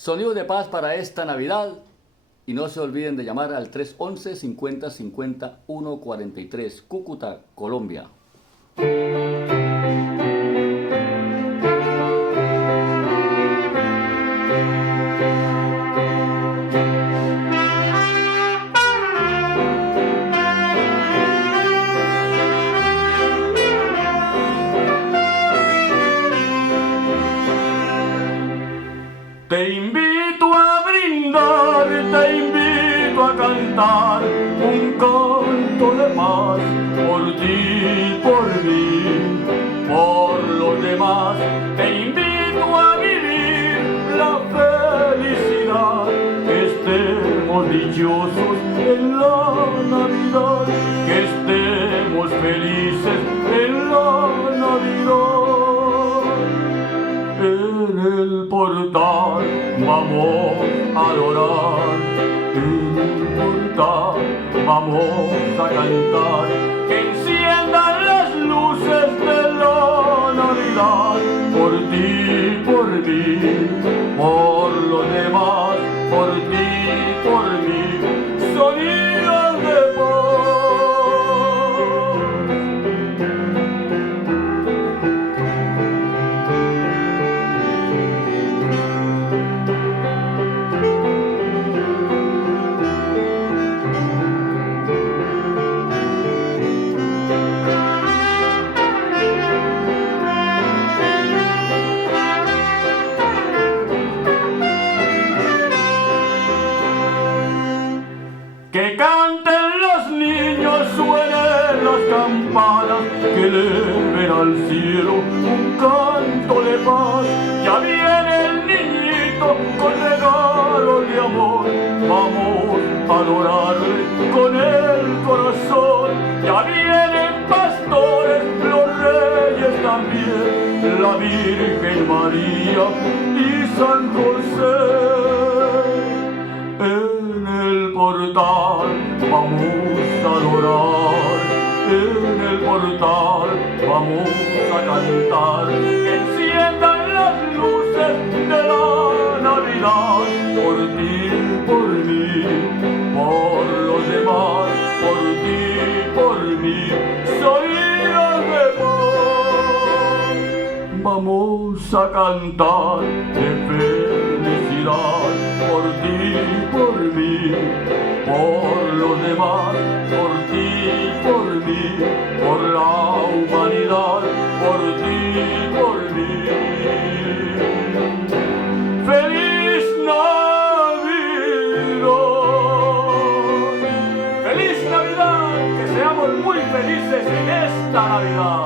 Sonido de paz para esta Navidad. Y no se olviden de llamar al 311-50-50-143, Cúcuta, Colombia. Te invito a brindar, te invito a cantar un canto de paz por ti, por mí, por los demás. Te invito a vivir la felicidad, que estemos dichosos en la Navidad, que estemos felices en la Navidad. En el portal vamos a adorar, en el portal vamos a cantar, que enciendan las luces de la Navidad, por ti, por mí, por los demás, por ti, por mí, sonidos de paz. Que canten los niños, suenen las campanas, que eleven al cielo un canto de paz. Ya viene el niñito con regalos de amor, vamos a adorarle con el corazón. Ya vienen pastores, los reyes también, la Virgen María y San José. En el portal vamos a adorar, en el portal vamos a cantar, que enciendan las luces de la Navidad, por ti, por mí, por los demás, por ti, por mí, sonidos de paz. Vamos a cantar de felicidad, por ti, por mí, por los demás, por ti, por mí, por la humanidad, por ti, por mí. ¡Feliz Navidad! ¡Feliz Navidad! Que seamos muy felices en esta Navidad.